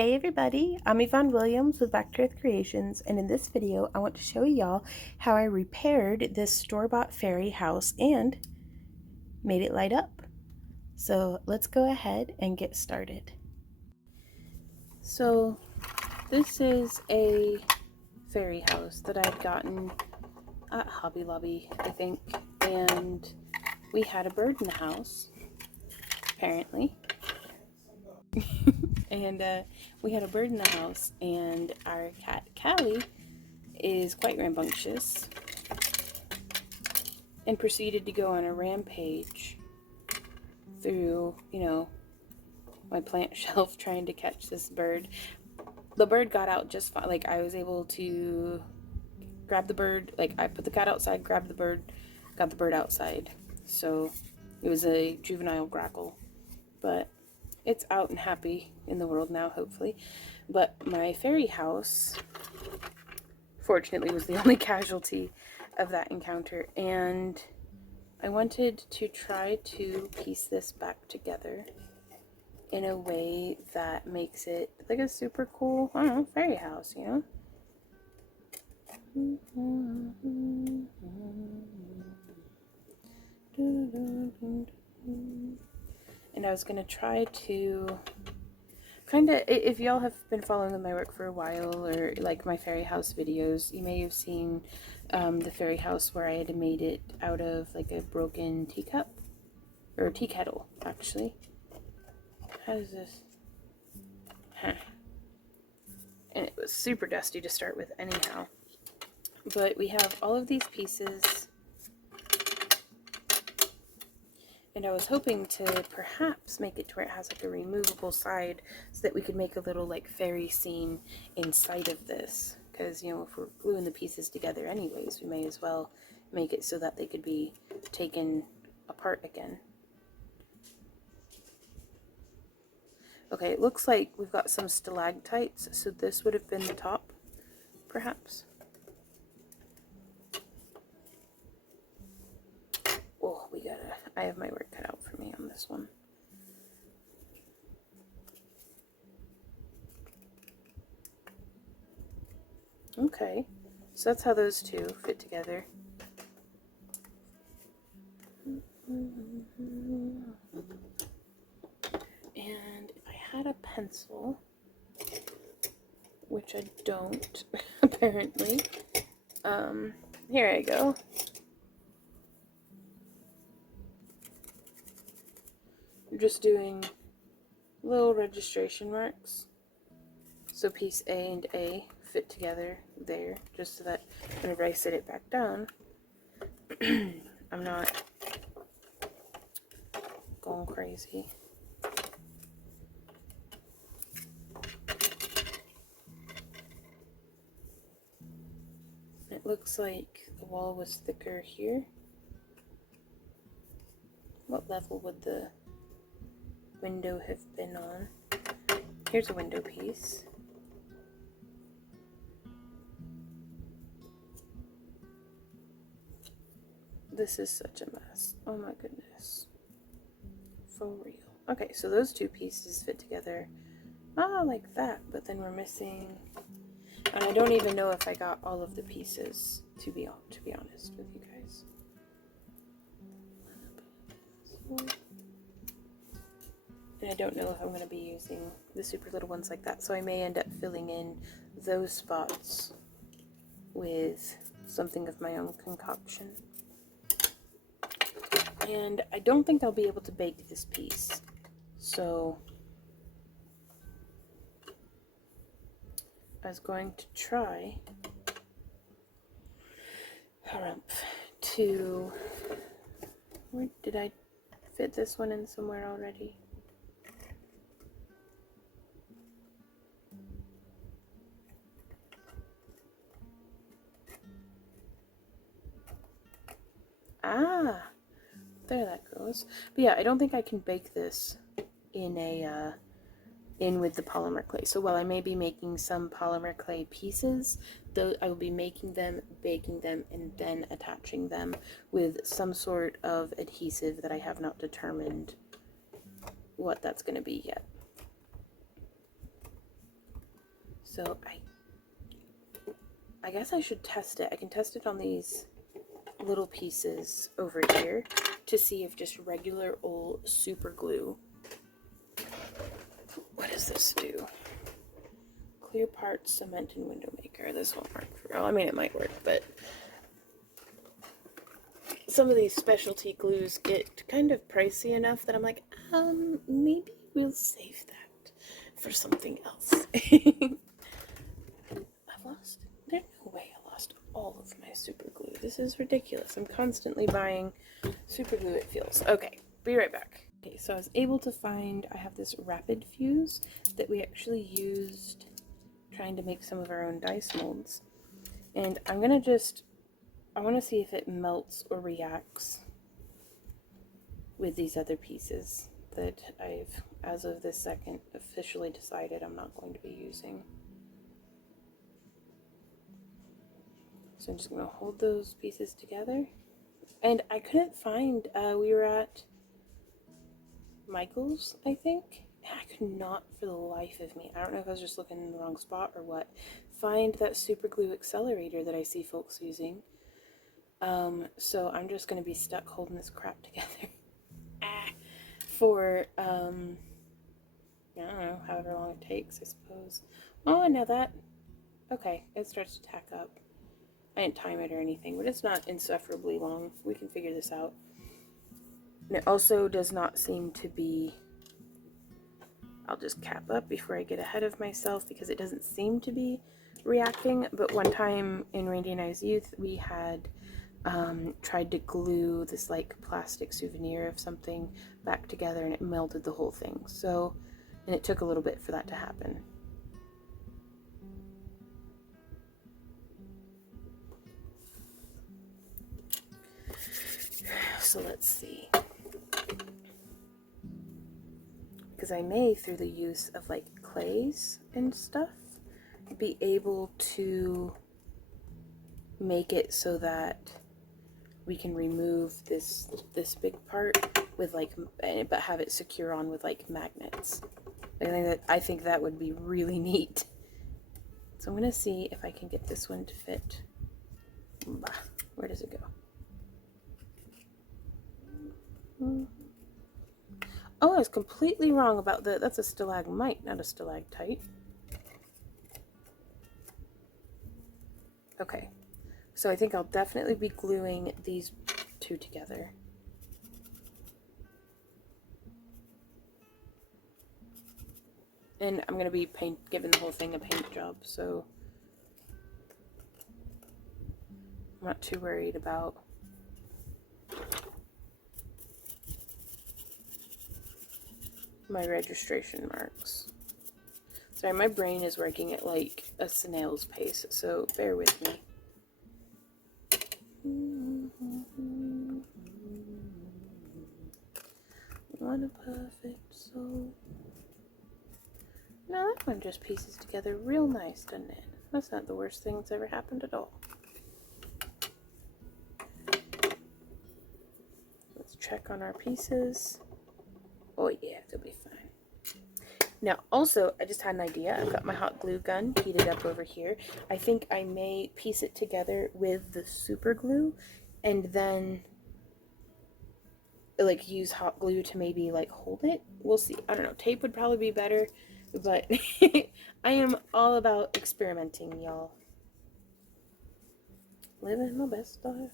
Hey everybody, I'm Yvonne Williams with Back to Earth Creations, and in this video I want to show y'all how I repaired this store-bought fairy house and made it light up. So let's go ahead and get started. So this is a fairy house that I'd gotten at Hobby Lobby, I think, and we had a bird in the house, apparently. And we had a bird in the house, and our cat Callie is quite rambunctious and proceeded to go on a rampage through, my plant shelf trying to catch this bird. The bird got out just fine. Like, I was able to grab the bird. Like, I put the cat outside, grabbed the bird, got the bird outside. So it was a juvenile grackle, but it's out and happy in the world now, hopefully. But my fairy house, fortunately, was the only casualty of that encounter, and I wanted to try to piece this back together in a way that makes it like a super cool, I don't know, fairy house, you know? And I was going to try to kind of, if y'all have been following my work for a while, or like my fairy house videos, you may have seen the fairy house where I had made it out of like a broken teacup, or tea kettle, actually. How does this? Huh. And it was super dusty to start with anyhow. But we have all of these pieces, and I was hoping to perhaps make it to where it has like a removable side so that we could make a little like fairy scene inside of this. Because, if we're gluing the pieces together anyways, we may as well make it so that they could be taken apart again. Okay, it looks like we've got some stalactites, so this would have been the top, perhaps. Oh, I have my work cut out for me on this one. Okay, so that's how those two fit together. And if I had a pencil, which I don't, apparently, here I go. I'm just doing little registration marks. So piece A and A fit together there, just so that whenever I sit it back down, I'm not going crazy. It looks like the wall was thicker here. What level would the window have been on? Here's a window piece. This is such a mess. Oh my goodness. For real. Okay, so those two pieces fit together. Like that, but then we're missing, and I don't even know if I got all of the pieces, to be honest with you guys. And I don't know if I'm going to be using the super little ones like that, so I may end up filling in those spots with something of my own concoction. And I don't think I'll be able to bake this piece, so I was going to try to, where did I fit this one in somewhere already? There that goes. But yeah, I don't think I can bake this in with the polymer clay. So while I may be making some polymer clay pieces, though I will be making them, baking them, and then attaching them with some sort of adhesive that I have not determined what that's going to be yet. So I guess I should test it. I can test it on these little pieces over here to see if just regular old super glue. What does this do? Clear parts, cement, and window maker. This won't work for real. I mean, it might work, but some of these specialty glues get kind of pricey enough that I'm like, maybe we'll save that for something else. There's no way I lost all of my super glue. This is ridiculous. I'm constantly buying super glue, it feels. Okay, be right back. Okay, so I was able to find, I have this rapid fuse that we actually used trying to make some of our own dice molds. And I'm gonna I want to see if it melts or reacts with these other pieces that I've, as of this second, officially decided I'm not going to be using. So I'm just going to hold those pieces together. And I couldn't find, we were at Michael's, I think. And I could not for the life of me, I don't know if I was just looking in the wrong spot or what, find that super glue accelerator that I see folks using. So I'm just going to be stuck holding this crap together for, I don't know, however long it takes, I suppose. Oh, now that, okay, it starts to tack up. I didn't time it or anything, but it's not insufferably long. We can figure this out. And it also does not seem to be, I'll just cap up before I get ahead of myself because it doesn't seem to be reacting. But one time in Randy and I's youth, we had tried to glue this like plastic souvenir of something back together and it melted the whole thing. So, and it took a little bit for that to happen. So let's see. Because I may, through the use of like clays and stuff, be able to make it so that we can remove this big part with like, but have it secure on with like magnets. I think that would be really neat. So I'm gonna see if I can get this one to fit. Where does it go? Oh, I was completely wrong about that's a stalagmite, not a stalactite. Okay, so I think I'll definitely be gluing these two together. And I'm going to be giving the whole thing a paint job, so I'm not too worried about my registration marks. Sorry, my brain is working at like a snail's pace, so bear with me. What a perfect soul. Now that one just pieces together real nice, doesn't it? That's not the worst thing that's ever happened at all. Let's check on our pieces. Oh yeah, they'll be fine. Now also, I just had an idea. I've got my hot glue gun heated up over here. I think I may piece it together with the super glue and then like use hot glue to maybe like hold it. We'll see. I don't know. Tape would probably be better, but I am all about experimenting, y'all. Living my best life.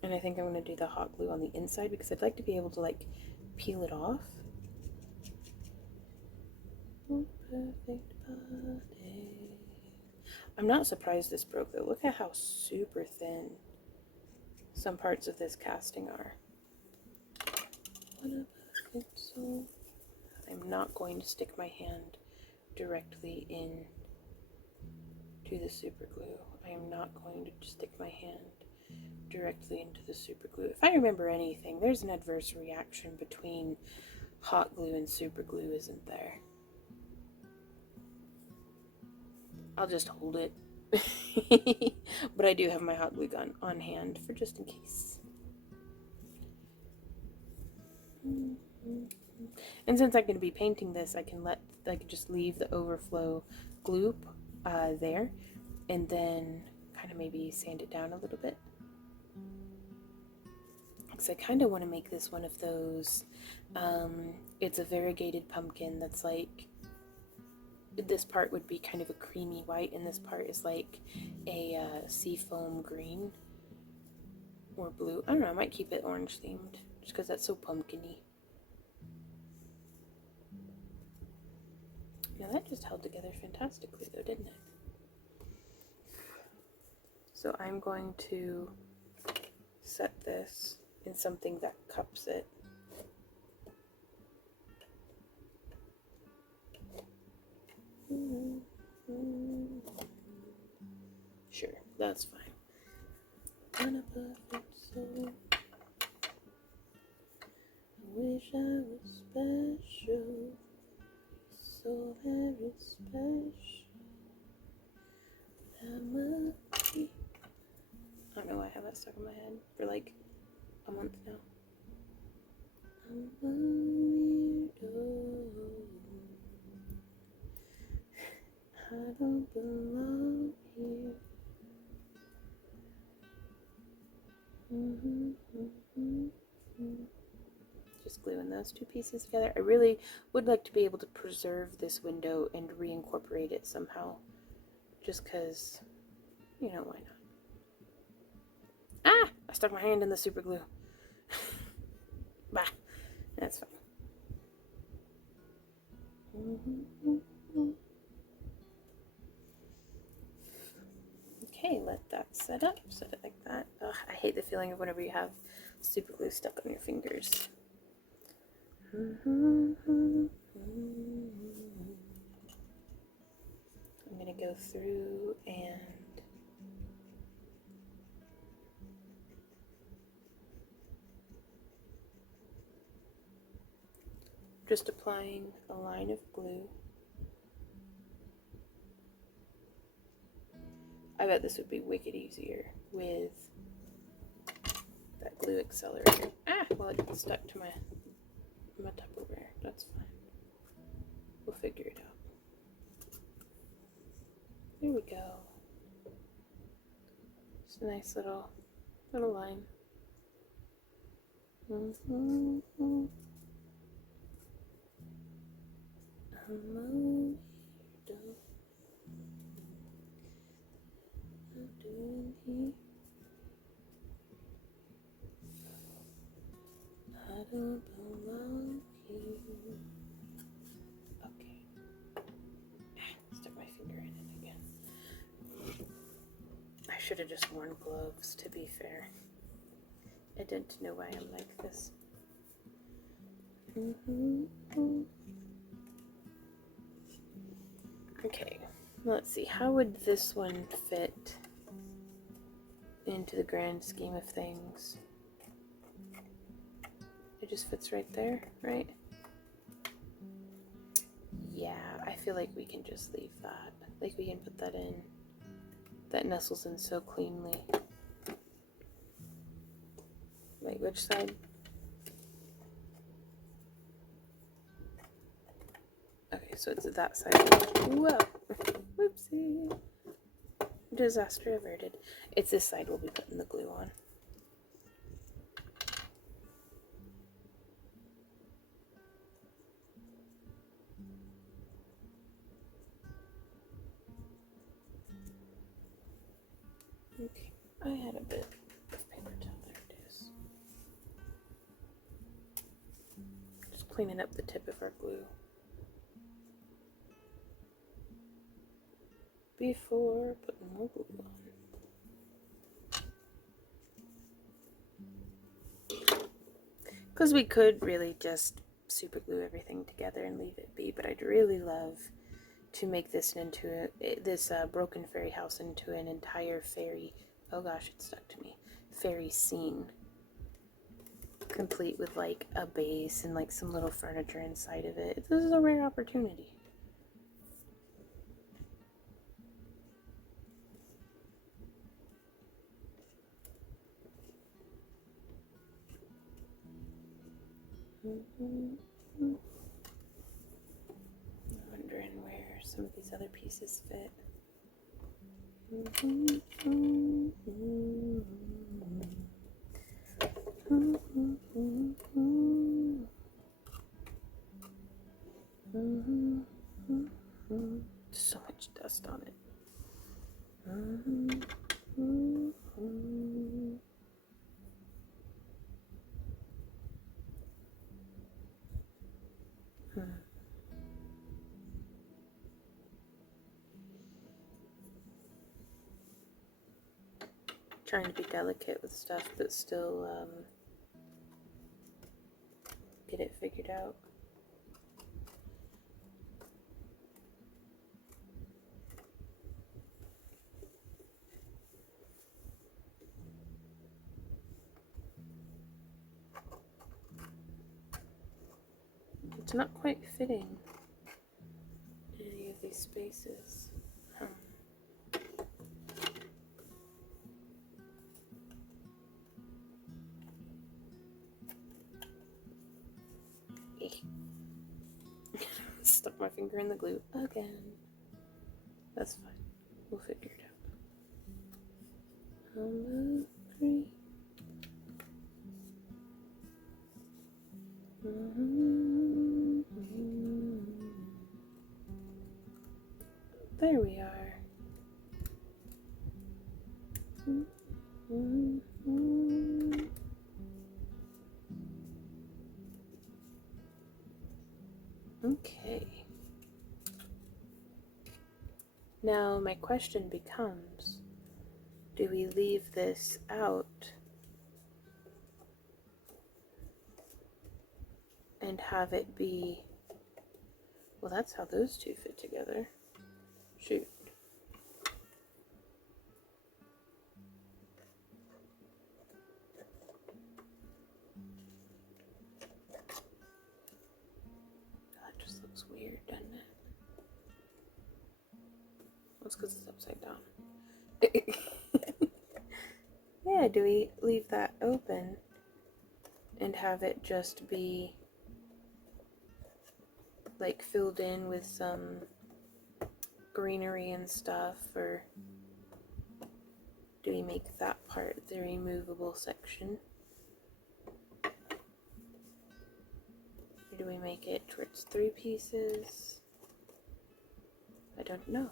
And I think I'm going to do the hot glue on the inside because I'd like to be able to like peel it off. Perfect body. I'm not surprised this broke though. Look at how super thin some parts of this casting are. What a perfect soul. I'm not going to stick my hand directly in to the super glue. I am not going to stick my hand directly into the super glue. If I remember anything, there's an adverse reaction between hot glue and super glue, isn't there? I'll just hold it. But I do have my hot glue gun on hand for just in case. And since I'm going to be painting this, I can just leave the overflow glue there, and then kind of maybe sand it down a little bit. Because I kind of want to make this one of those, it's a variegated pumpkin that's like, this part would be kind of a creamy white, and this part is like a seafoam green or blue. I don't know, I might keep it orange themed, just because that's so pumpkin-y. Now that just held together fantastically though, didn't it? So I'm going to set this in something that cups it. Sure, that's fine. On a perfect soul, I wish I was special, so very special. I don't know why I have that stuck in my head for like a month now. I'm a weirdo. I don't belong here. Just gluing those two pieces together. I really would like to be able to preserve this window and reincorporate it somehow. Just because, you know, why not? Ah! I stuck my hand in the super glue. Bah! That's fine. Okay, let that set up. Set it like that. Ugh, I hate the feeling of whenever you have super glue stuck on your fingers. I'm going to go through and just applying a line of glue. I bet this would be wicked easier with that glue accelerator. Ah, well, it got stuck to my Tupperware. That's fine. We'll figure it out. There we go. It's a nice little line. I don't belong here. Okay. Stuck my finger in it again. I should have just worn gloves, to be fair. I didn't know why I'm like this. Okay, let's see. How would this one fit into the grand scheme of things? It just fits right there, right? Yeah, I feel like we can just leave that. Like we can put that in. That nestles in so cleanly. Wait, which side? Okay, so it's that side. Whoa! Whoopsie! Disaster averted. It's this side we'll be putting the glue on. Okay, I had a bit of paper towel. There it is. Just cleaning up the tip of our glue before putting more glue on. Because we could really just super glue everything together and leave it be, but I'd really love to make this into this broken fairy house into an entire fairy, oh gosh, it stuck to me, fairy scene, complete with like a base and like some little furniture inside of it. This is a rare opportunity. wondering where some of these other pieces fit. So much dust on it. Trying to be delicate with stuff, but still get it figured out. It's not quite fitting in any of these spaces. Stuck my finger in the glue again. That's fine. We'll figure it out. 3. There we are. Okay. Now my question becomes, do we leave this out and have it be, well, that's how those two fit together. Shoot. That just looks weird, doesn't it? That's because it's upside down. Yeah, do we leave that open and have it just be like filled in with some greenery and stuff, or do we make that part the removable section? Or do we make it towards 3 pieces? I don't know.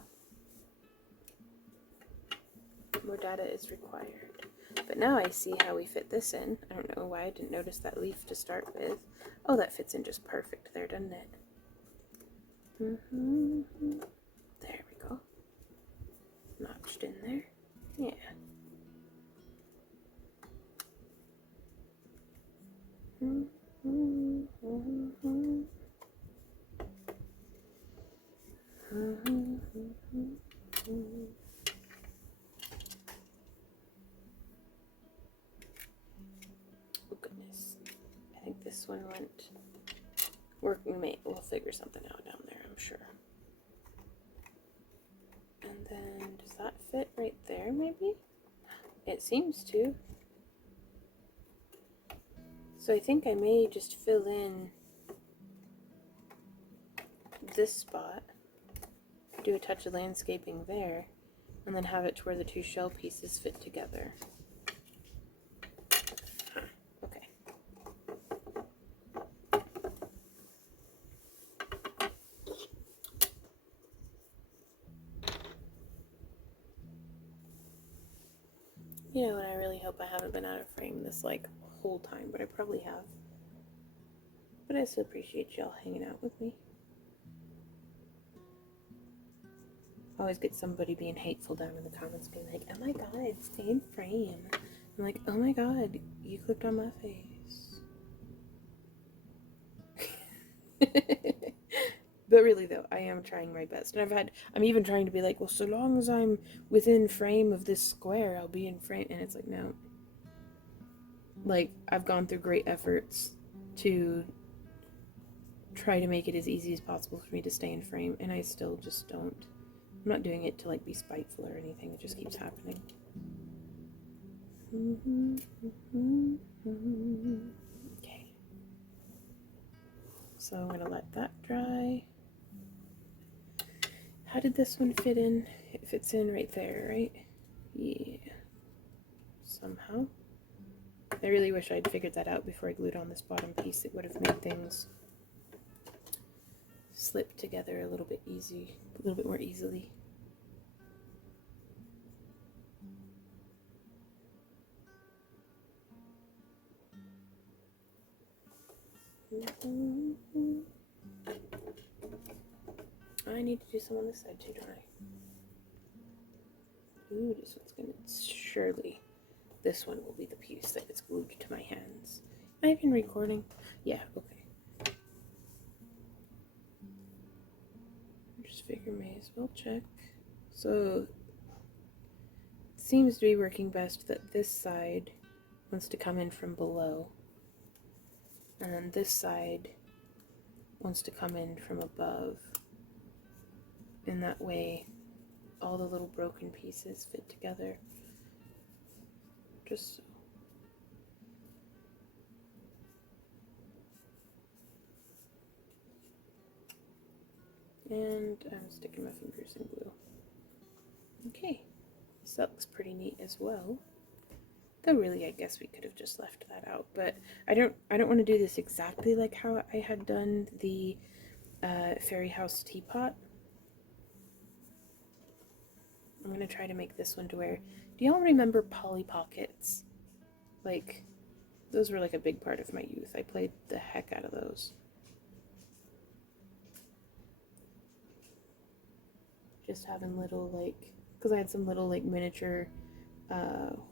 More data is required. But now I see how we fit this in. I don't know why I didn't notice that leaf to start with. Oh, that fits in just perfect there, doesn't it? There we go. Notched in there. Yeah. Oh goodness. I think this one went. We'll figure something out down there, I'm sure. And then, does that fit right there, maybe? It seems to. So I think I may just fill in this spot, do a touch of landscaping there, and then have it to where the 2 shell pieces fit together. Okay. You know, and I really hope I haven't been out of frame this like whole time, but I probably have. But I still appreciate y'all hanging out with me. I always get somebody being hateful down in the comments being like, oh my god, stay in frame. I'm like, oh my god, you clicked on my face. But really though, I am trying my best. And I'm even trying to be like, well, so long as I'm within frame of this square, I'll be in frame. And it's like, no. Like, I've gone through great efforts to try to make it as easy as possible for me to stay in frame, and I still just don't. I'm not doing it to like be spiteful or anything, it just keeps happening. Okay. So I'm going to let that dry. How did this one fit in? It fits in right there, right? Yeah. Somehow. I really wish I'd figured that out before I glued on this bottom piece. It would have made things slip together a little bit more easily. I need to do some on this side too, don't I? Ooh, this one's gonna surely. This one will be the piece that is glued to my hands. I've been recording. Yeah, okay. Just figure may as well check. So it seems to be working best that this side wants to come in from below, and then this side wants to come in from above. In that way, all the little broken pieces fit together. Just so. And I'm sticking my fingers in glue. Okay, so that looks pretty neat as well. Though really, I guess we could have just left that out. But I don't want to do this exactly like how I had done the Fairy House teapot. I'm gonna try to make this one to where. Do y'all remember Polly Pockets? Like, those were like a big part of my youth. I played the heck out of those. Just having little, like, because I had some little, like, miniature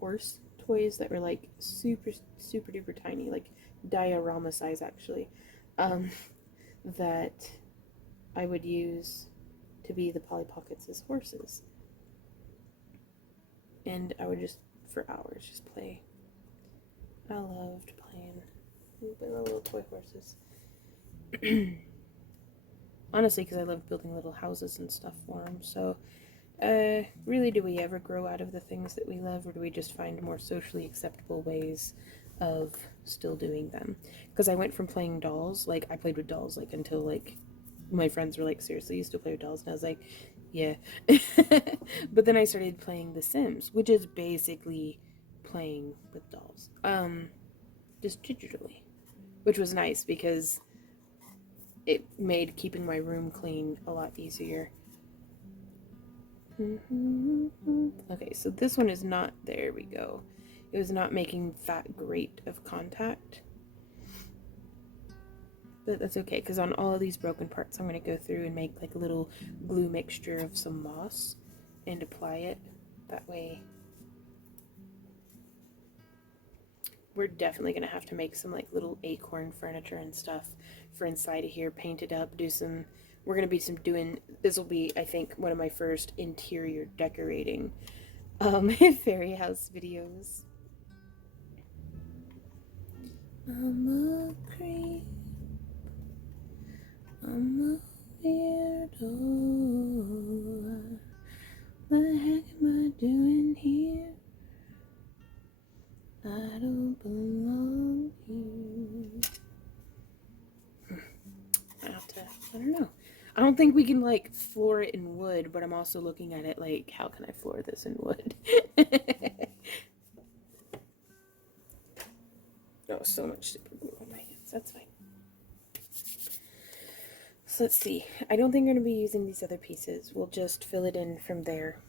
horse toys that were, like, super duper tiny, like, diorama size, actually, that I would use to be the Polly Pockets as horses. And I would just, for hours, just play. I loved playing with the little toy horses. Honestly, because I loved building little houses and stuff for them. So, really, do we ever grow out of the things that we love, or do we just find more socially acceptable ways of still doing them? Because I went from playing dolls, like, I played with dolls, like, until, like, my friends were like, seriously, you still play with dolls? And I was like, yeah. But then I started playing The Sims, which is basically playing with dolls, just digitally, which was nice because it made keeping my room clean a lot easier. Okay, so this one is not, there we go. It was not making that great of contact. But that's okay, because on all of these broken parts, I'm going to go through and make like a little glue mixture of some moss and apply it. That way, we're definitely going to have to make some like little acorn furniture and stuff for inside of here, paint it up, do some, we're going to be doing, this will be, I think, one of my first interior decorating fairy house videos. I'm a creep, I'm a weirdo, what the heck am I doing here? I don't belong here. I don't know. I don't think we can, like, floor it in wood, but I'm also looking at it like, how can I floor this in wood? Oh, so much super glue on my hands. That's fine. So let's see. I don't think we're going to be using these other pieces. We'll just fill it in from there.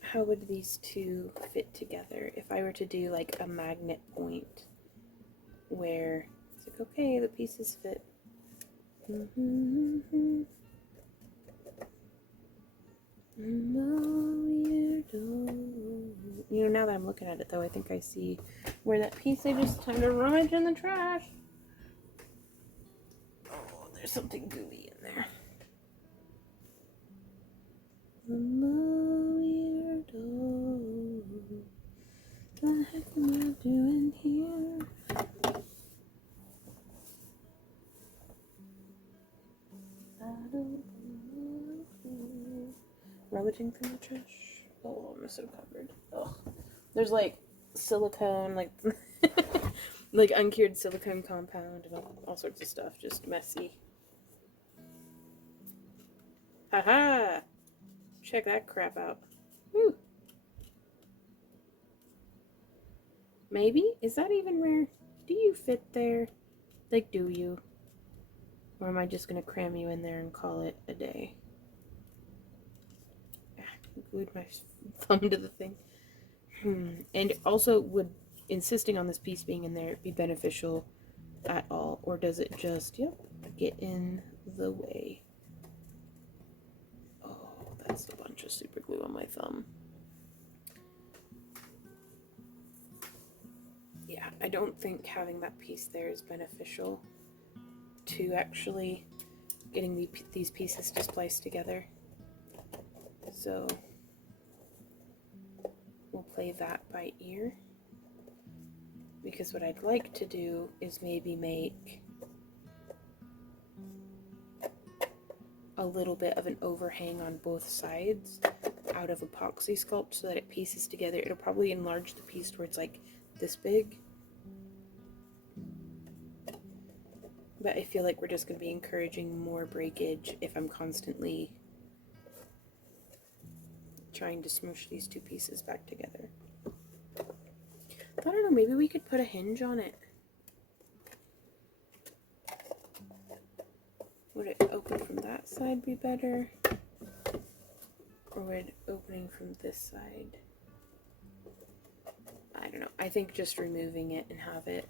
How would these two fit together if I were to do, like, a magnet point where it's like, okay, the pieces fit. You know, now that I'm looking at it, though, I think I see where that piece I just time to rummage in the trash. Oh, there's something gooey in there. I'm a weirdo. What the heck am I doing here? Rummaging through the trash. Oh, I'm so covered. Ugh. There's like silicone, like Like uncured silicone compound and all sorts of stuff. Just messy. Haha! Check that crap out. Woo! Maybe? Is that even where? Do you fit there? Like, do you? Or am I just gonna cram you in there and call it a day? Glued my thumb to the thing. And also, would insisting on this piece being in there be beneficial at all? Or does it just, yep, get in the way? Oh, that's a bunch of super glue on my thumb. Yeah, I don't think having that piece there is beneficial to actually getting these pieces to splice together. So we'll play that by ear, because what I'd like to do is maybe make a little bit of an overhang on both sides out of epoxy sculpt so that it pieces together. It'll probably enlarge the piece towards like this big, but I feel like we're just going to be encouraging more breakage if I'm constantly trying to smoosh these two pieces back together. I don't know, maybe we could put a hinge on it. Would it open from that side be better? Or would opening from this side? I don't know. I think just removing it and have it.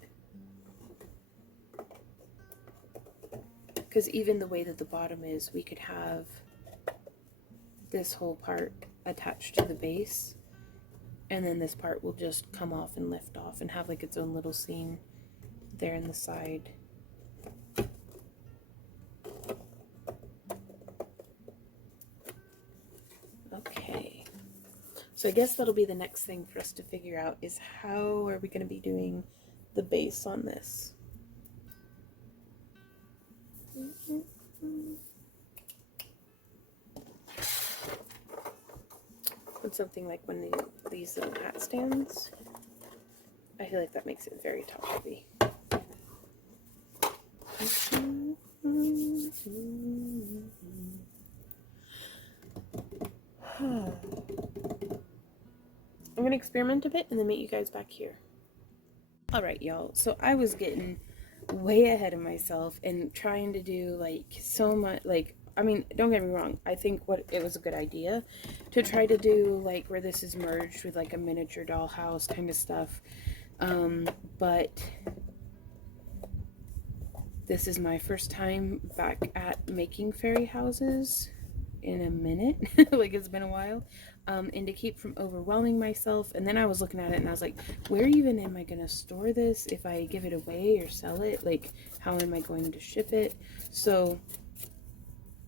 Because even the way that the bottom is, we could have this whole part attached to the base, and then this part will just come off and lift off and have like its own little seam there in the side. Okay, so I guess that'll be the next thing for us to figure out, is how are we going to be doing the base on this. With something like one of these little hat stands, I feel like that makes it very top heavy. I'm gonna experiment a bit and then meet you guys back here. Alright, y'all, so I was getting way ahead of myself and trying to do like so much, like, I mean, don't get me wrong, I think it was a good idea to try to do like where this is merged with like a miniature dollhouse kind of stuff, but this is my first time back at making fairy houses in a minute. Like, it's been a while, and to keep from overwhelming myself. And then I was looking at it and I was like, where even am I gonna store this if I give it away or sell it? Like, how am I going to ship it? So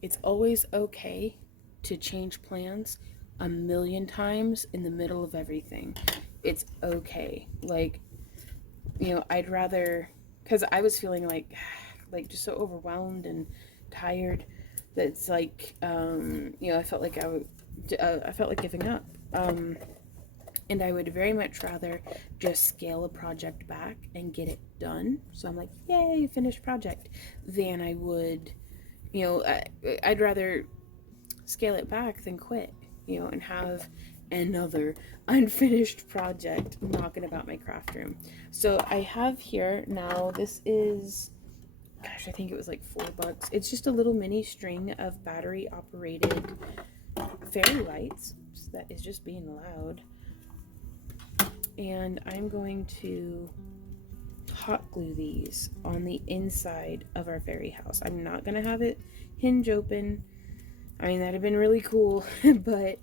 it's always okay to change plans a million times in the middle of everything. It's okay. Like, you know, I'd rather, because I was feeling like just so overwhelmed and tired that it's like, you know, I felt like I felt like giving up. And I would very much rather just scale a project back and get it done. So I'm like, yay, finished project, than I would, you know, I'd rather scale it back than quit, you know, and have another unfinished project knocking about my craft room. So I have here now, this is, gosh, I think it was like $4. It's just a little mini string of battery operated fairy lights that is just being loud. And I'm going to hot glue these on the inside of our fairy house. I'm not going to have it hinge open. I mean, that'd have been really cool, but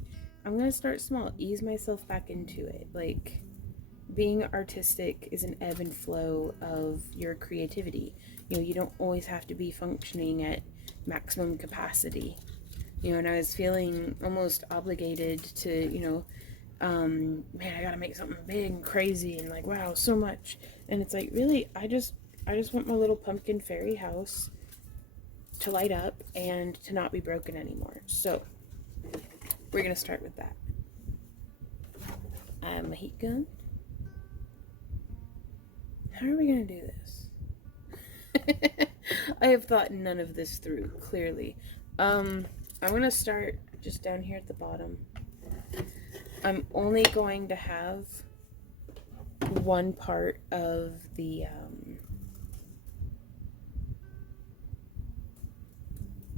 I'm going to start small, ease myself back into it. Like, being artistic is an ebb and flow of your creativity. You know, you don't always have to be functioning at maximum capacity. You know, and I was feeling almost obligated to, you know, man, I gotta make something big and crazy and like, wow, so much. And it's like, really, I just want my little pumpkin fairy house to light up and to not be broken anymore. So we're gonna start with that. I have my heat gun. How are we gonna do this? I have thought none of this through, clearly. I'm gonna start just down here at the bottom. I'm only going to have one part of the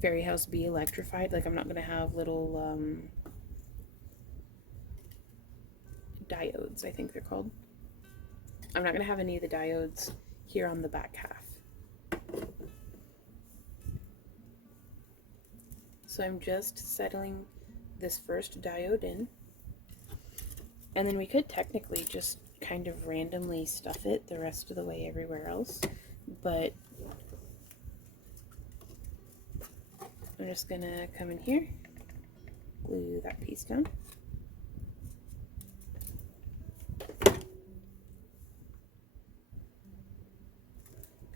fairy house be electrified. Like, I'm not gonna have little diodes, I think they're called. I'm not gonna have any of the diodes here on the back half. So I'm just settling this first diode in, and then we could technically just kind of randomly stuff it the rest of the way everywhere else, but I'm just gonna come in here, glue that piece down.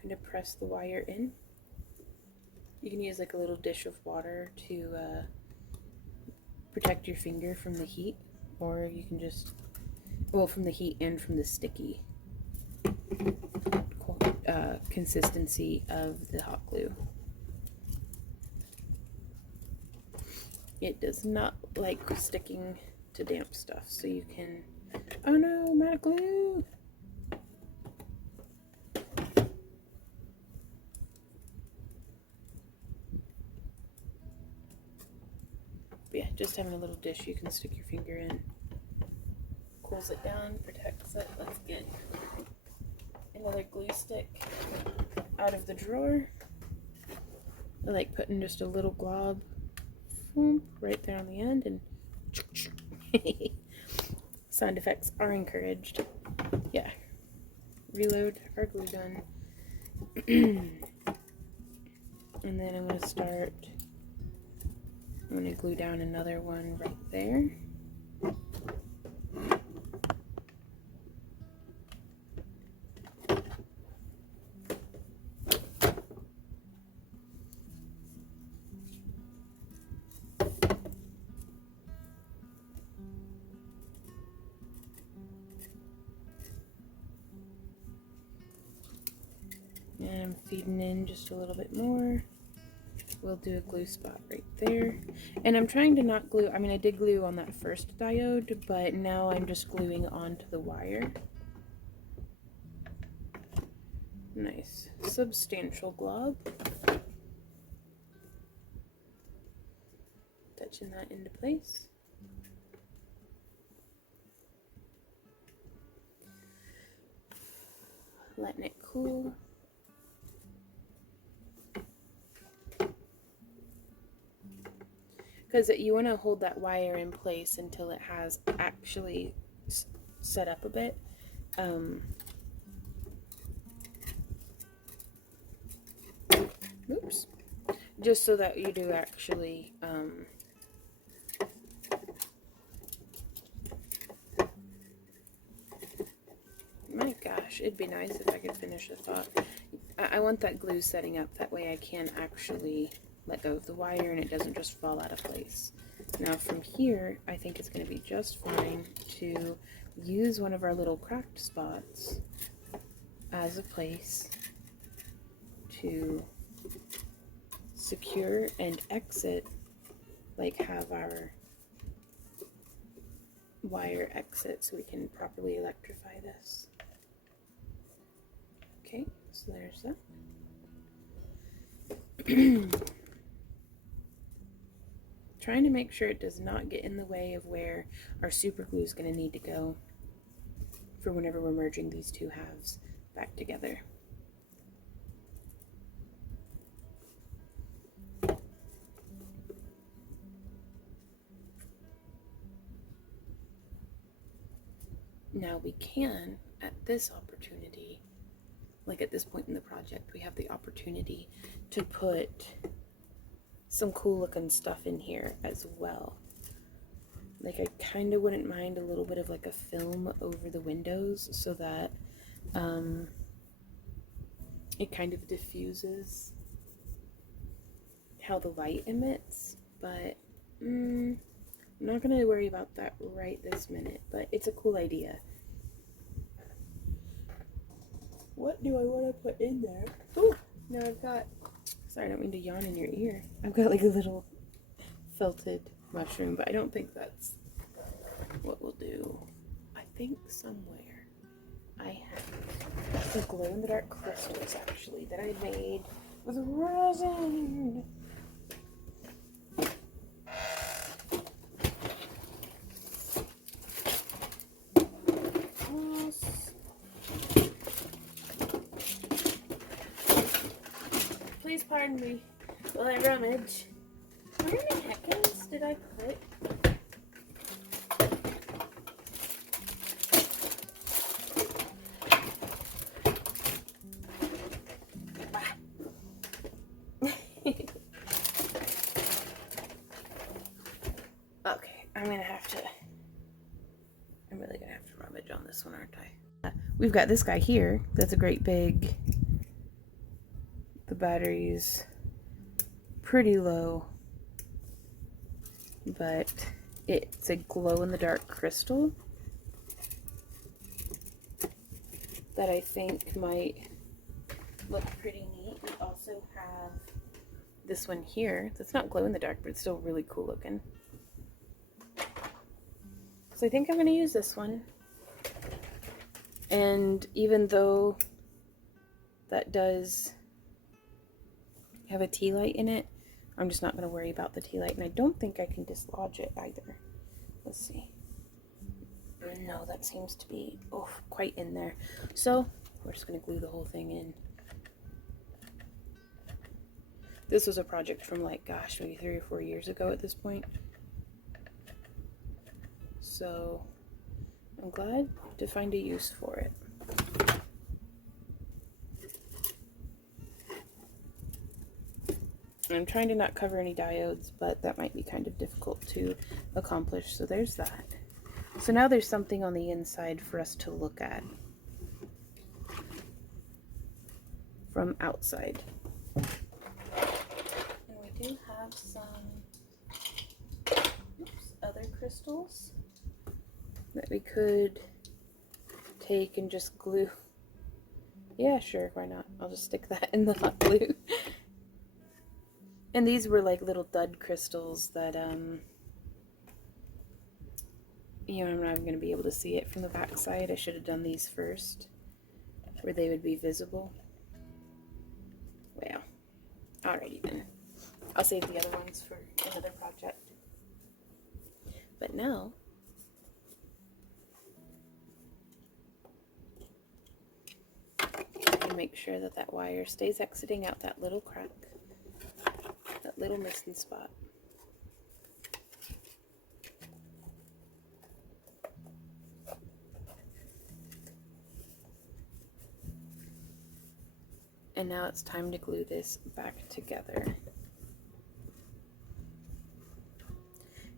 Kind of press the wire in. You can use like a little dish of water to protect your finger from the heat, or you can just, well, from the heat and from the sticky consistency of the hot glue. It does not like sticking to damp stuff, so you can, oh no, I'm out of glue! But yeah, just having a little dish you can stick your finger in. Cools it down, protects it. Let's get another glue stick out of the drawer. I like putting just a little glob right there on the end, and sound effects are encouraged. Yeah. Reload our glue gun. And then I'm going to start, I'm going to glue down another one right there. And I'm feeding in just a little bit more. We'll do a glue spot right there. And I'm trying to not glue, I mean, I did glue on that first diode, but now I'm just gluing onto the wire. Nice, substantial glob. Touching that into place. Letting it cool. Because you want to hold that wire in place until it has actually set up a bit. Oops. Just so that you do actually my gosh, it'd be nice if I could finish a thought. I want that glue setting up, that way I can actually let go of the wire and it doesn't just fall out of place. Now from here, I think it's going to be just fine to use one of our little cracked spots as a place to secure and exit, like have our wire exit so we can properly electrify this. Okay, so there's that. Trying to make sure it does not get in the way of where our super glue is going to need to go for whenever we're merging these two halves back together. Now we can, at this opportunity, like at this point in the project, we have the opportunity to put some cool looking stuff in here as well. Like, I kind of wouldn't mind a little bit of like a film over the windows so that it kind of diffuses how the light emits, but I'm not going to worry about that right this minute, but it's a cool idea. what do I want to put in there? Ooh, now I've got, sorry, I don't mean to yawn in your ear. I've got like a little felted mushroom, but I don't think that's what we'll do. I think somewhere I have the glow-in-the-dark crystals, actually, that I made with resin. Please pardon me while I rummage. Where in the heckins did I put? Okay, I'm really gonna have to rummage on this one, aren't I? We've got this guy here. That's a great big. The battery's pretty low, but it's a glow-in-the-dark crystal that I think might look pretty neat. We also have this one here that's not glow-in-the-dark, but it's still really cool looking. So I think I'm going to use this one. And even though that does have a tea light in it, I'm just not going to worry about the tea light, and I don't think I can dislodge it either. Let's see. No, that seems to be quite in there. So we're just going to glue the whole thing in. This was a project from like, gosh, maybe 3 or 4 years ago at this point. So I'm glad to find a use for it. I'm trying to not cover any diodes, but that might be kind of difficult to accomplish. So there's that. So now there's something on the inside for us to look at from outside. And we do have some other crystals that we could take and just glue. Yeah, sure, why not? I'll just stick that in the hot glue. And these were like little dud crystals that, you know, I'm not even going to be able to see it from the back side. I should have done these first, where they would be visible. Well, alrighty then. I'll save the other ones for another project. But now, I can make sure that that wire stays exiting out that little crack. That little missing spot. And now it's time to glue this back together.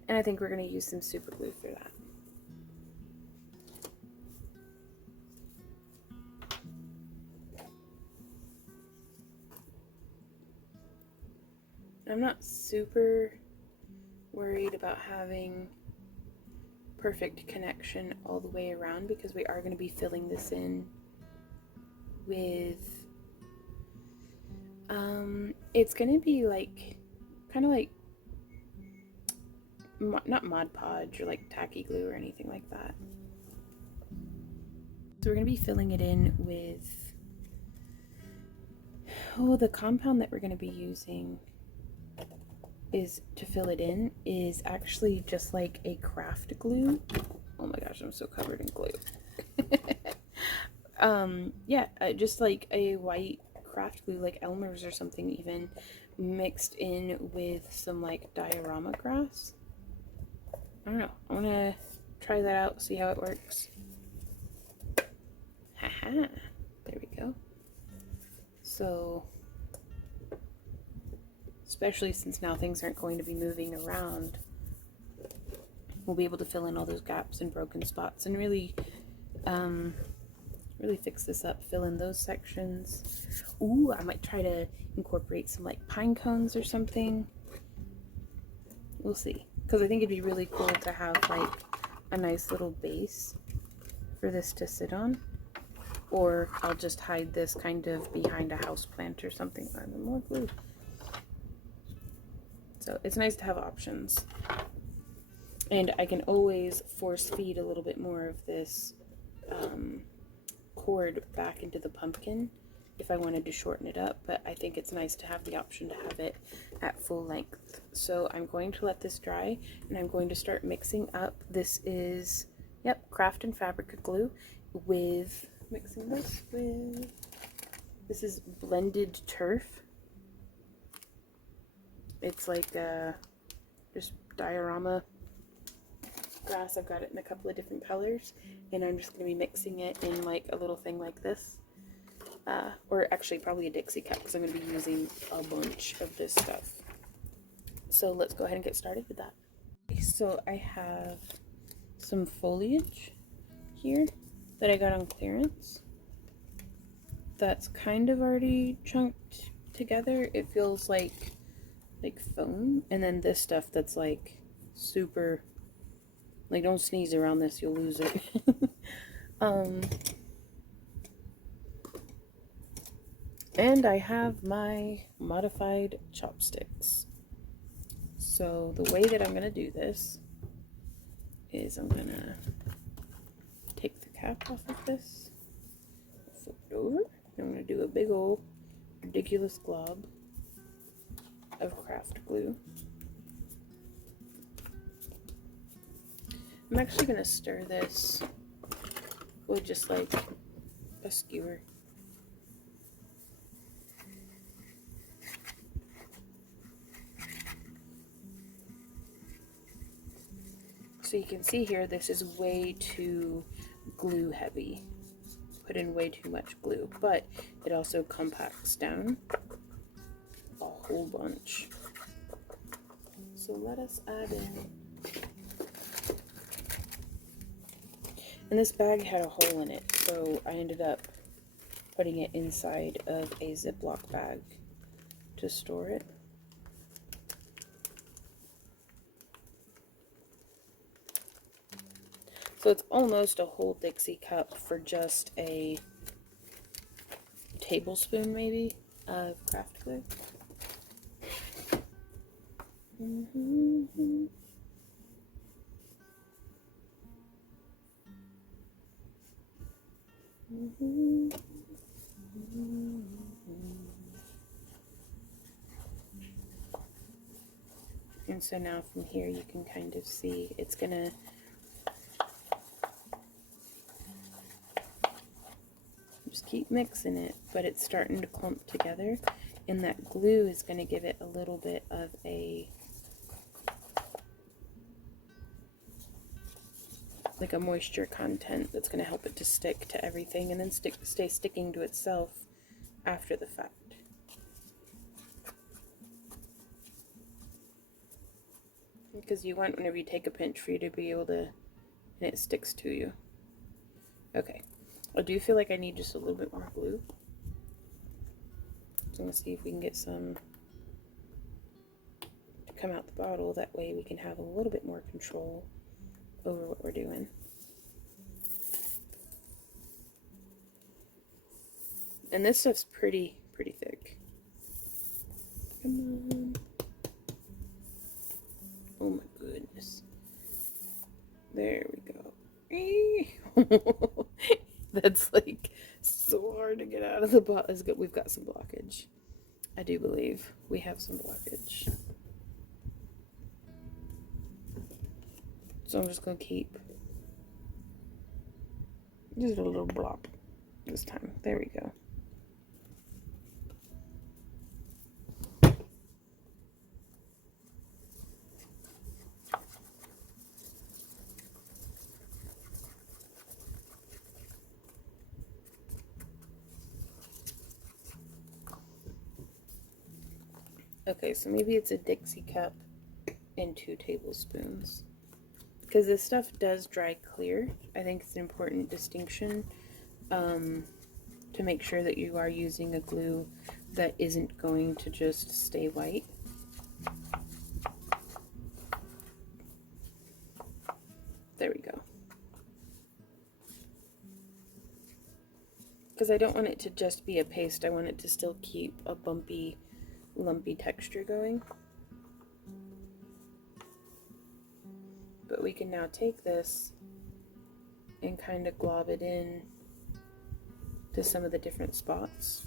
And I think we're going to use some super glue for that. I'm not super worried about having perfect connection all the way around, because we are going to be filling this in with, it's going to be like, kind of like, not Mod Podge or like tacky glue or anything like that. So we're going to be filling it in with, the compound that we're going to be using is to fill it in is actually just like a craft glue. Oh my gosh, I'm so covered in glue. Yeah, just like a white craft glue, like Elmer's or something even, mixed in with some like diorama grass. I don't know. I want to try that out, see how it works. Haha, there we go. So, especially since now things aren't going to be moving around, we'll be able to fill in all those gaps and broken spots and really, really fix this up, fill in those sections. Ooh, I might try to incorporate some like pine cones or something. We'll see, because I think it'd be really cool to have like a nice little base for this to sit on. or I'll just hide this kind of behind a house plant or something. More glue. So it's nice to have options. And I can always force feed a little bit more of this cord back into the pumpkin if I wanted to shorten it up, but I think it's nice to have the option to have it at full length. So I'm going to let this dry, and I'm going to start mixing up. This is, yep, Craft and Fabric glue with, mixing this with, this is blended turf. It's like just diorama grass. I've got it in a couple of different colors, and I'm just going to be mixing it in like a little thing like this. Or actually probably a Dixie cup, because I'm going to be using a bunch of this stuff. So let's go ahead and get started with that. So I have some foliage here that I got on clearance. That's kind of already chunked together. It feels like foam. And then this stuff that's like super, like, don't sneeze around this, you'll lose it. And I have my modified chopsticks. So the way that I'm going to do this is I'm going to take the cap off of this, flip it over, and I'm going to do a big old ridiculous glob of craft glue. I'm actually going to stir this with just like a skewer. So you can see here, this is way too glue heavy. Put in way too much glue, but it also compacts down a whole bunch. So let us add in. And this bag had a hole in it, so I ended up putting it inside of a Ziploc bag to store it. So it's almost a whole Dixie cup for just a tablespoon, maybe, of craft glue. And so now from here you can kind of see it's gonna just keep mixing it, but it's starting to clump together, and that glue is going to give it a little bit of a moisture content that's going to help it to stick to everything, and then stay sticking to itself after the fact. Because you want, whenever you take a pinch, for you to be able to, and it sticks to you. Okay. I do feel like I need just a little bit more glue. So I'm going to see if we can get some to come out the bottle. That way we can have a little bit more control over what we're doing. And this stuff's pretty thick. Come on. Oh my goodness. There we go. That's like so hard to get out of the bottle. We've got some blockage. I do believe we have some blockage. So I'm just going to keep just a little blob this time. There we go. Okay, so maybe it's a Dixie cup and 2 tablespoons. Because this stuff does dry clear. I think it's an important distinction to make sure that you are using a glue that isn't going to just stay white. There we go. because I don't want it to just be a paste. I want it to still keep a bumpy, lumpy texture going. But we can now take this and kind of glob it in to some of the different spots.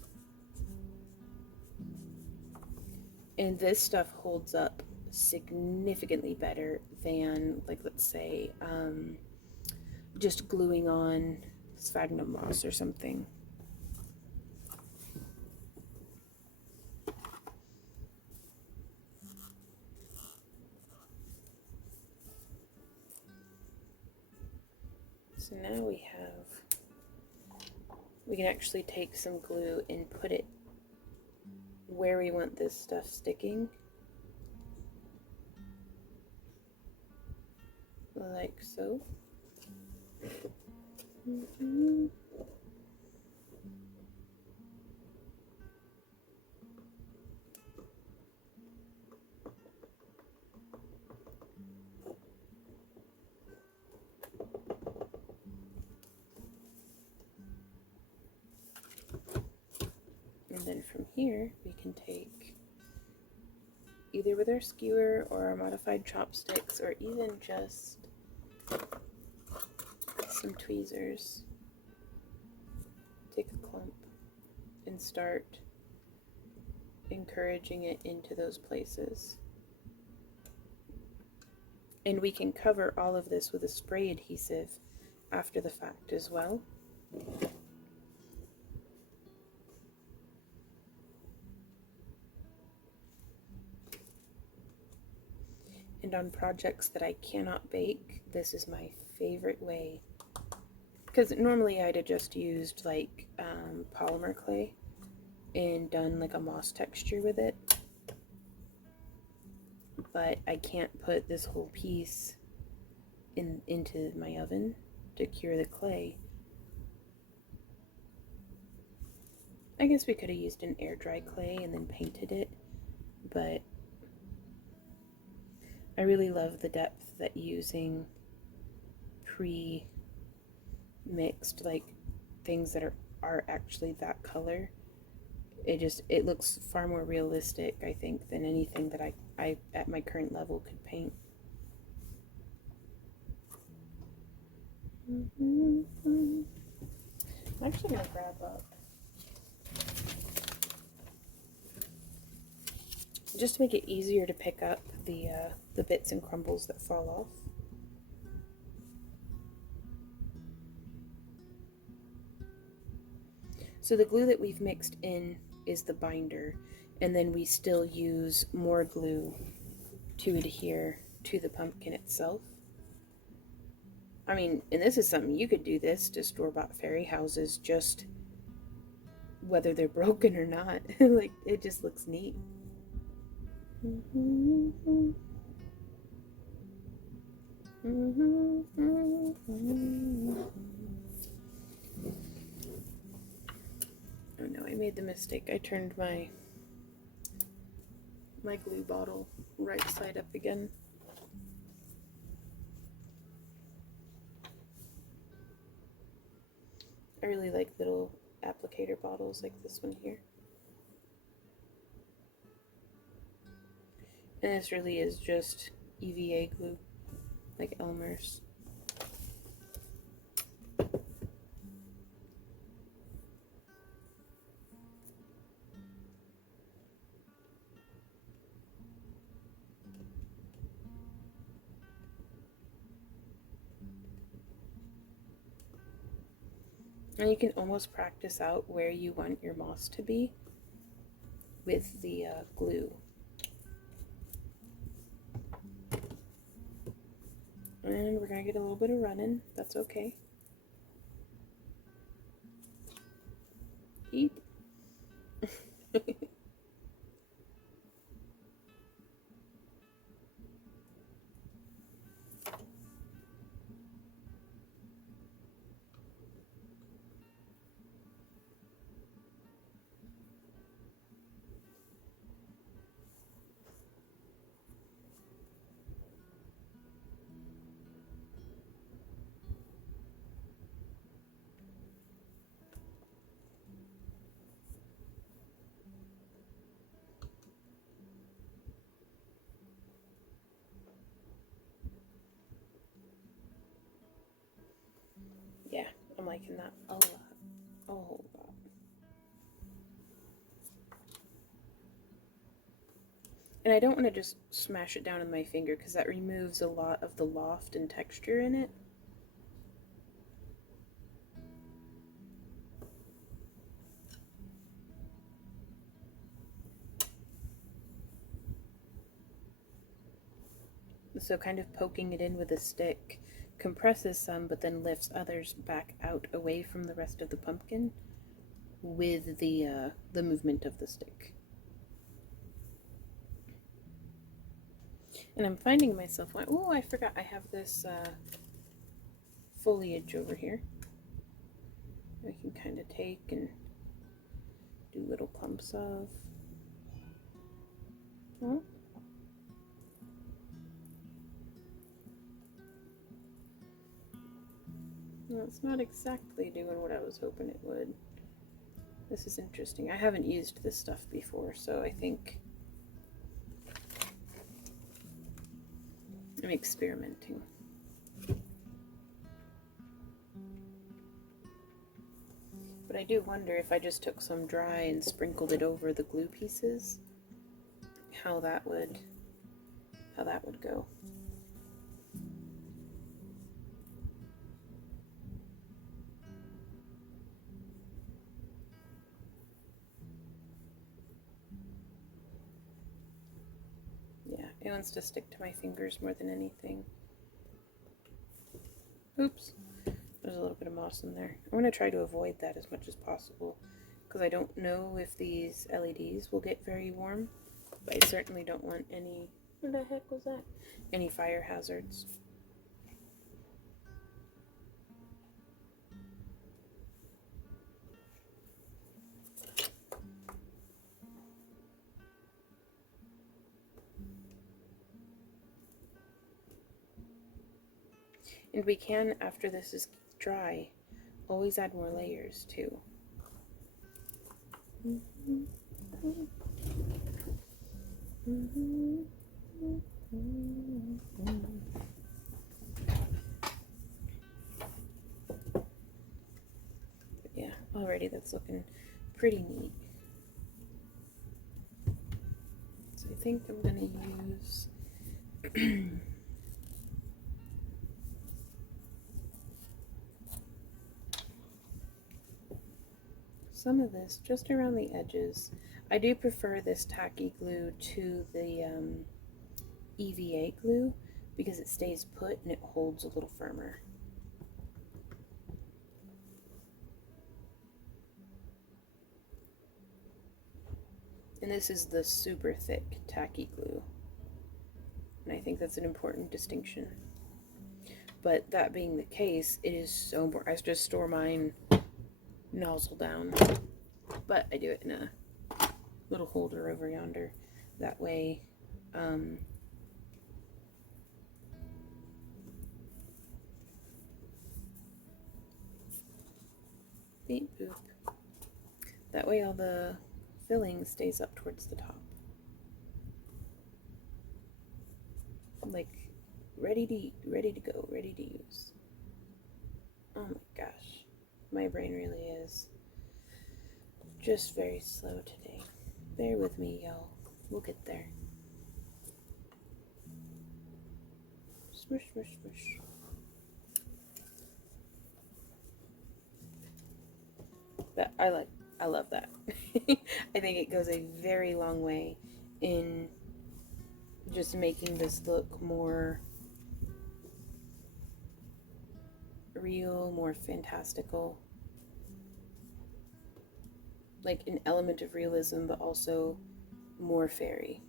And this stuff holds up significantly better than, like, let's say, just gluing on sphagnum moss or something. So now we can actually take some glue and put it where we want this stuff sticking. Like so. And then from here, we can take, either with our skewer or our modified chopsticks, or even just some tweezers, take a clump and start encouraging it into those places. And we can cover all of this with a spray adhesive after the fact as well. And on projects that I cannot bake, this is my favorite way. Because normally I'd have just used like polymer clay and done like a moss texture with it. But I can't put this whole piece into my oven to cure the clay. I guess we could have used an air dry clay and then painted it, but I really love the depth that using pre-mixed, like things that are actually that color. It looks far more realistic, I think, than anything that I at my current level could paint. I'm actually gonna grab up, just to make it easier to pick up the bits and crumbles that fall off. So the glue that we've mixed in is the binder, and then we still use more glue to adhere to the pumpkin itself. I mean, and this is something you could do this to store-bought fairy houses, just whether they're broken or not. Like, it just looks neat. Oh no, I made the mistake. I turned my glue bottle right side up again. I really like little applicator bottles like this one here. And this really is just EVA glue, like Elmer's. And you can almost practice out where you want your moss to be with the glue. And we're going to get a little bit of running. That's okay. Eat. liking that a lot. A whole lot. And I don't want to just smash it down with my finger because that removes a lot of the loft and texture in it. So kind of poking it in with a stick compresses some, but then lifts others back out away from the rest of the pumpkin with the movement of the stick. And I'm finding myself, oh, I forgot I have this foliage over here. I can kind of take and do little clumps of. Oh. Well, it's not exactly doing what I was hoping it would. This is interesting. I haven't used this stuff before, so I think I'm experimenting. But I do wonder if I just took some dry and sprinkled it over the glue pieces, how that would go. Yeah, it wants to stick to my fingers more than anything. Oops, there's a little bit of moss in there. I'm going to try to avoid that as much as possible because I don't know if these LEDs will get very warm, but I certainly don't want any, what the heck was that? Any fire hazards. And we can, after this is dry, always add more layers too. But yeah, already that's looking pretty neat. So I think I'm gonna use some of this just around the edges. I do prefer this tacky glue to the EVA glue because it stays put and it holds a little firmer. And this is the super thick tacky glue. And I think that's an important distinction. But that being the case, it is so important. I just store mine nozzle down, but I do it in a little holder over yonder. That way, beep boop. That way all the filling stays up towards the top. Like ready to eat, ready to go, ready to use. Oh my gosh. My brain really is just very slow today. Bear with me, y'all. We'll get there. Smush, smush, smush. But I love that. I think it goes a very long way in just making this look more real, more fantastical. Like an element of realism, but also more fairy.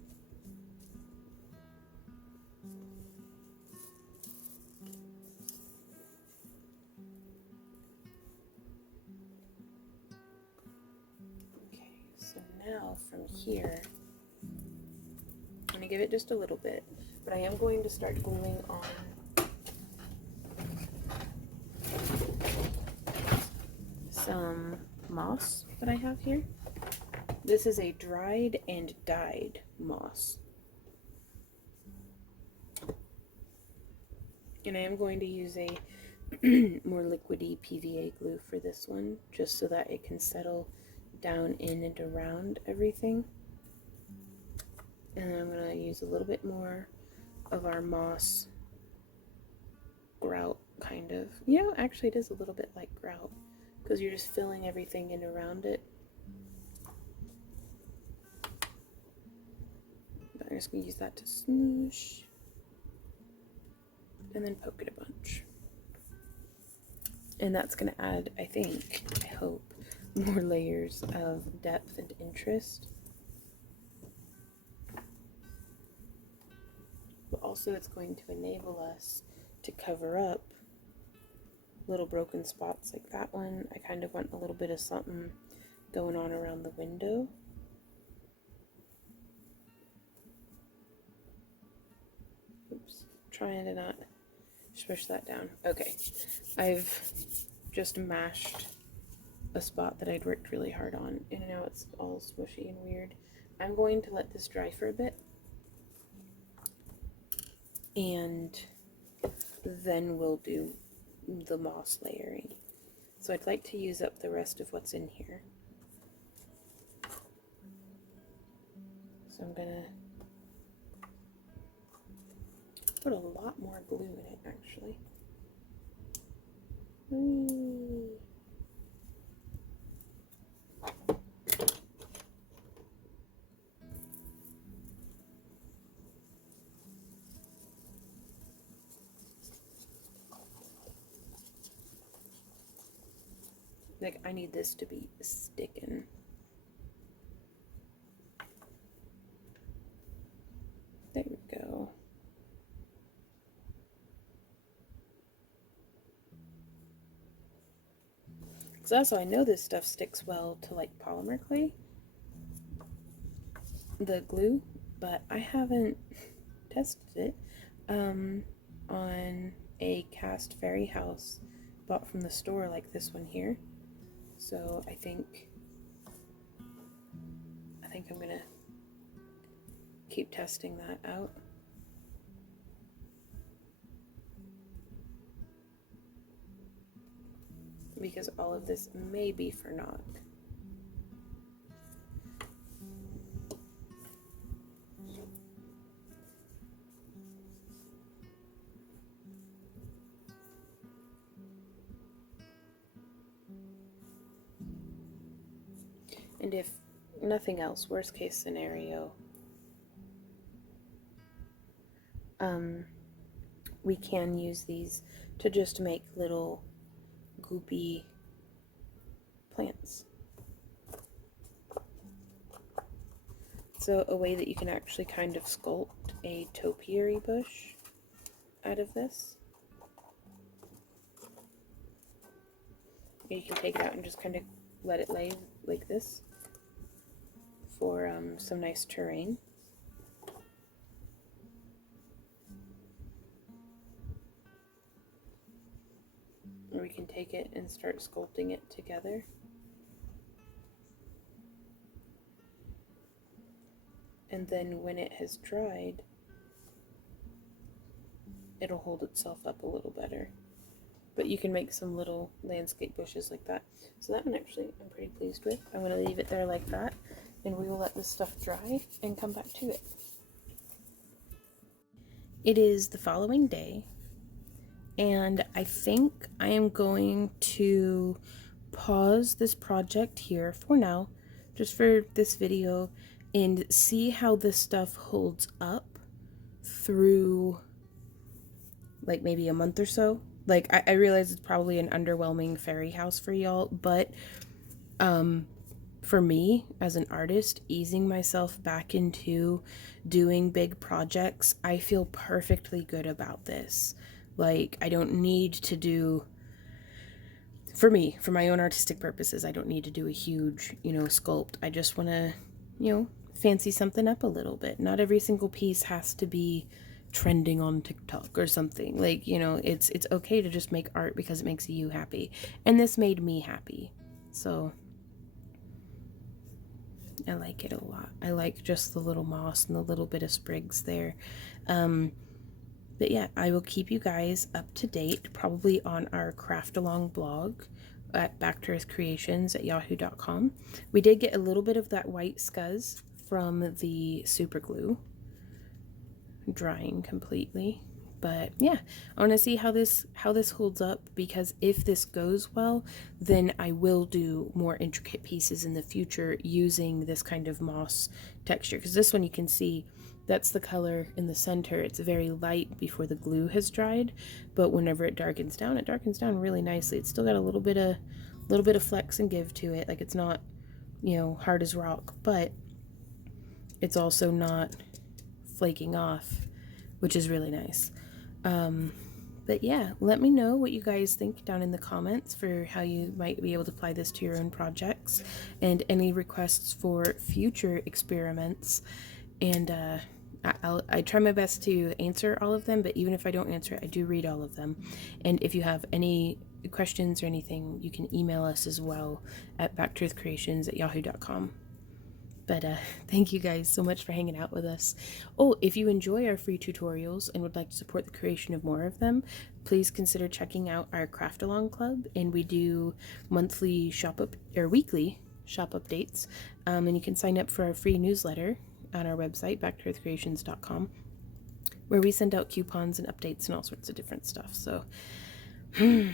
Okay, so now from here, I'm going to give it just a little bit, but I am going to start gluing on some moss that I have here. This is a dried and dyed moss. And I am going to use a more liquidy PVA glue for this one, just so that it can settle down in and around everything. And then I'm going to use a little bit more of our moss grout, kind of. You know, actually it is a little bit like grout, because you're just filling everything in around it. But I'm just going to use that to smoosh. And then poke it a bunch. And that's going to add, I think, I hope, more layers of depth and interest. But also it's going to enable us to cover up little broken spots like that one. I kind of want a little bit of something going on around the window. Oops, trying to not smush that down. Okay, I've just mashed a spot that I'd worked really hard on, and now it's all smushy and weird. I'm going to let this dry for a bit, and then we'll do the moss layering. So I'd like to use up the rest of what's in here. So I'm gonna put a lot more glue in it, actually. Like, I need this to be sticking. There we go. Because that's how I know this stuff sticks well to like polymer clay, the glue, but I haven't tested it on a cast fairy house bought from the store like this one here. So I think I'm gonna keep testing that out. Because all of this may be for naught. And if nothing else, worst case scenario, we can use these to just make little goopy plants. So a way that you can actually kind of sculpt a topiary bush out of this. You can take it out and just kind of let it lay like this for some nice terrain. Or we can take it and start sculpting it together. And then when it has dried, it'll hold itself up a little better. But you can make some little landscape bushes like that. So that one actually I'm pretty pleased with. I'm going to leave it there like that, and we will let this stuff dry and come back to it. It is the following day, and I think I am going to pause this project here for now, just for this video, and see how this stuff holds up through like maybe a month or so. Like, I realize it's probably an underwhelming fairy house for y'all, but for me as an artist, easing myself back into doing big projects, I feel perfectly good about this. Like, I don't need to do, for me, for my own artistic purposes, I don't need to do a huge, sculpt. I just want to, fancy something up a little bit. Not every single piece has to be trending on TikTok or something. Like, it's okay to just make art because it makes you happy. And this made me happy. So I like it a lot. I like just the little moss and the little bit of sprigs there. But yeah, I will keep you guys up to date, probably on our craft along blog at backearthcreations@yahoo.com. We did get a little bit of that white scuzz from the super glue drying completely. But yeah, I want to see how this holds up, because if this goes well, then I will do more intricate pieces in the future using this kind of moss texture, because this one you can see that's the color in the center. It's very light before the glue has dried, but whenever it darkens down really nicely. It's still got a little bit of flex and give to it. Like, it's not, you know, hard as rock, but it's also not flaking off, which is really nice. But yeah, let me know what you guys think down in the comments for how you might be able to apply this to your own projects, and any requests for future experiments. And I try my best to answer all of them, but even if I don't answer it, I do read all of them. And if you have any questions or anything, you can email us as well at backearthcreations@yahoo.com. But thank you guys so much for hanging out with us. Oh, if you enjoy our free tutorials and would like to support the creation of more of them, please consider checking out our Craft Along Club. And we do monthly weekly shop updates. And you can sign up for our free newsletter on our website, backearthcreations.com, where we send out coupons and updates and all sorts of different stuff. So, I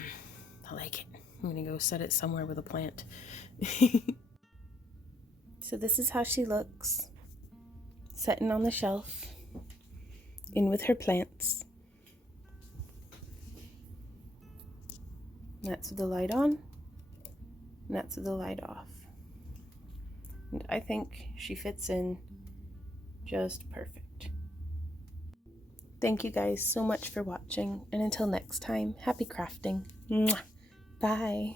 like it. I'm gonna go set it somewhere with a plant. So this is how she looks, sitting on the shelf, in with her plants. That's with the light on, and that's with the light off. And I think she fits in just perfect. Thank you guys so much for watching, and until next time, happy crafting. Mwah. Bye.